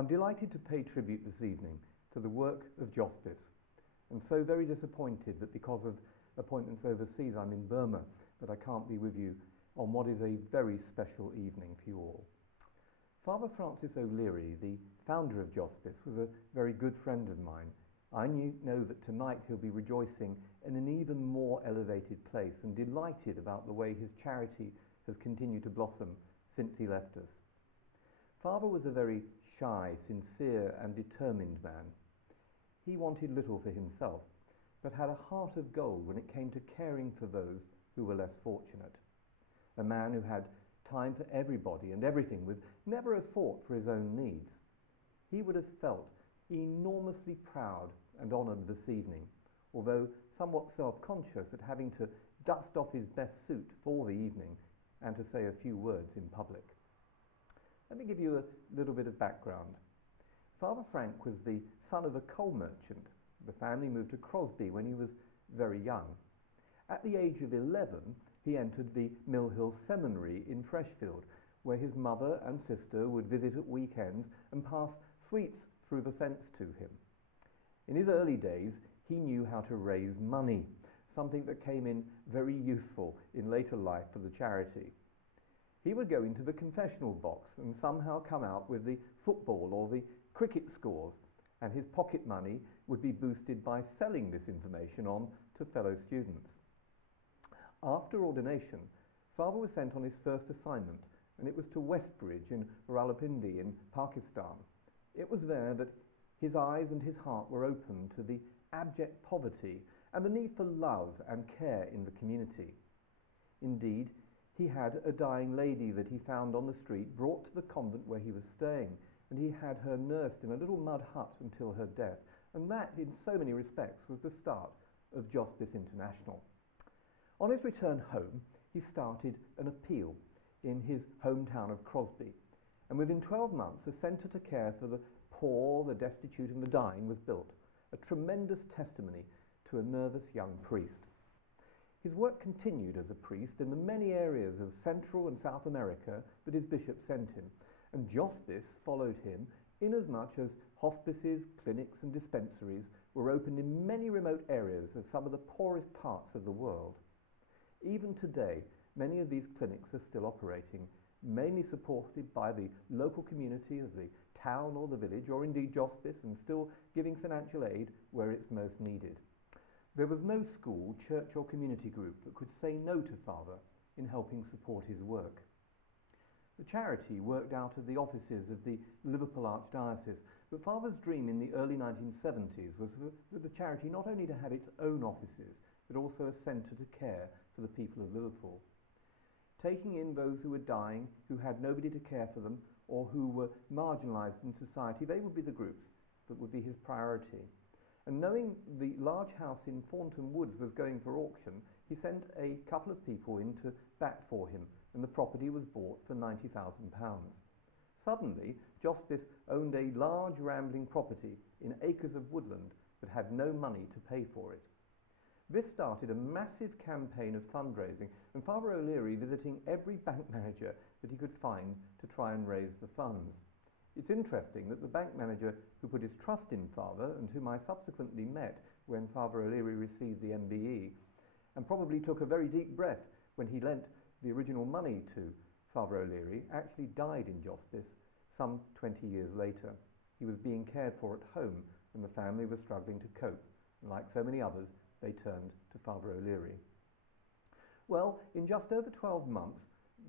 I'm delighted to pay tribute this evening to the work of Jospice, and so very disappointed that because of appointments overseas I'm in Burma, that I can't be with you on what is a very special evening for you all. Father Francis O'Leary, the founder of Jospice, was a very good friend of mine. I know that tonight he'll be rejoicing in an even more elevated place and delighted about the way his charity has continued to blossom since he left us. Father was a very shy, sincere and determined man. He wanted little for himself, but had a heart of gold when it came to caring for those who were less fortunate. A man who had time for everybody and everything, with never a thought for his own needs. He would have felt enormously proud and honoured this evening, although somewhat self-conscious at having to dust off his best suit for the evening and to say a few words in public. Let me give you a little bit of background. Father Frank was the son of a coal merchant. The family moved to Crosby when he was very young. At the age of 11, he entered the Mill Hill Seminary in Freshfield, where his mother and sister would visit at weekends and pass sweets through the fence to him. In his early days, he knew how to raise money, something that came in very useful in later life for the charity. He would go into the confessional box and somehow come out with the football or the cricket scores, and his pocket money would be boosted by selling this information on to fellow students. After ordination, Father was sent on his first assignment, and it was to Westbridge in Rawalpindi in Pakistan. It was there that his eyes and his heart were opened to the abject poverty and the need for love and care in the community. Indeed, he had a dying lady that he found on the street brought to the convent where he was staying, and he had her nursed in a little mud hut until her death, and that, in so many respects, was the start of Jospice International. On his return home, he started an appeal in his hometown of Crosby, and within 12 months a centre to care for the poor, the destitute and the dying was built, a tremendous testimony to a nervous young priest. His work continued as a priest in the many areas of Central and South America that his bishop sent him, and Jospice followed him inasmuch as hospices, clinics and dispensaries were opened in many remote areas of some of the poorest parts of the world. Even today, many of these clinics are still operating, mainly supported by the local community of the town or the village, or indeed Jospice, and still giving financial aid where it's most needed. There was no school, church or community group that could say no to Father in helping support his work. The charity worked out of the offices of the Liverpool Archdiocese, but Father's dream in the early 1970s was for the charity not only to have its own offices, but also a centre to care for the people of Liverpool. Taking in those who were dying, who had nobody to care for them, or who were marginalised in society, they would be the groups that would be his priority. And knowing the large house in Thornton Woods was going for auction, he sent a couple of people in to bat for him, and the property was bought for £90,000. Suddenly, Jospice owned a large rambling property in acres of woodland but had no money to pay for it. This started a massive campaign of fundraising, and Father O'Leary visiting every bank manager that he could find to try and raise the funds. It's interesting that the bank manager who put his trust in Father, and whom I subsequently met when Father O'Leary received the MBE, and probably took a very deep breath when he lent the original money to Father O'Leary, actually died in Jospice some 20 years later. He was being cared for at home, and the family was struggling to cope, and like so many others, they turned to Father O'Leary. Well, in just over 12 months,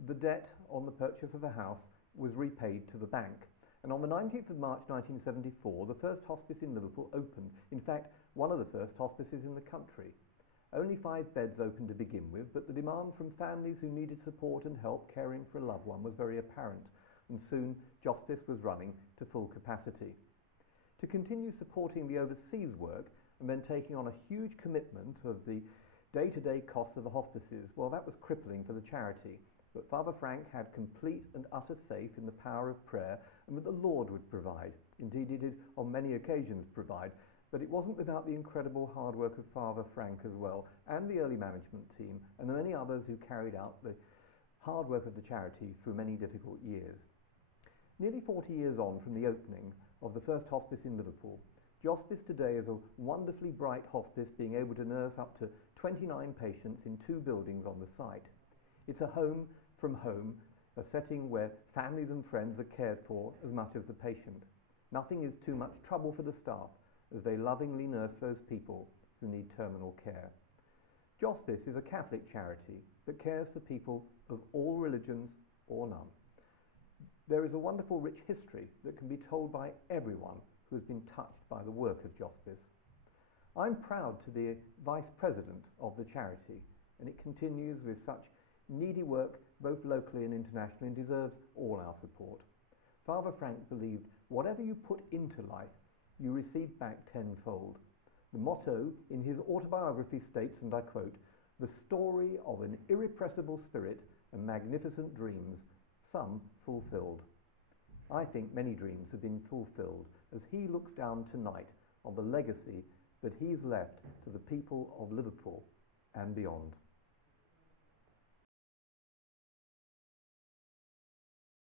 the debt on the purchase of the house was repaid to the bank. And on the 19th of March 1974, the first hospice in Liverpool opened. In fact, one of the first hospices in the country. Only 5 beds opened to begin with, but the demand from families who needed support and help caring for a loved one was very apparent, and soon Jospice was running to full capacity. To continue supporting the overseas work, and then taking on a huge commitment of the day-to-day costs of the hospices, well, that was crippling for the charity. But Father Frank had complete and utter faith in the power of prayer and that the Lord would provide. Indeed, he did on many occasions provide, but it wasn't without the incredible hard work of Father Frank as well, and the early management team, and the many others who carried out the hard work of the charity through many difficult years. Nearly 40 years on from the opening of the first hospice in Liverpool, Jospice today is a wonderfully bright hospice being able to nurse up to 29 patients in 2 buildings on the site. It's a home from home, a setting where families and friends are cared for as much as the patient. Nothing is too much trouble for the staff as they lovingly nurse those people who need terminal care. Jospice is a Catholic charity that cares for people of all religions or none. There is a wonderful rich history that can be told by everyone who has been touched by the work of Jospice. I'm proud to be Vice President of the charity, and it continues with such needy work both locally and internationally and deserves all our support. Father Frank believed whatever you put into life, you receive back tenfold. The motto in his autobiography states, and I quote, "The story of an irrepressible spirit and magnificent dreams, some fulfilled." I think many dreams have been fulfilled as he looks down tonight on the legacy that he's left to the people of Liverpool and beyond.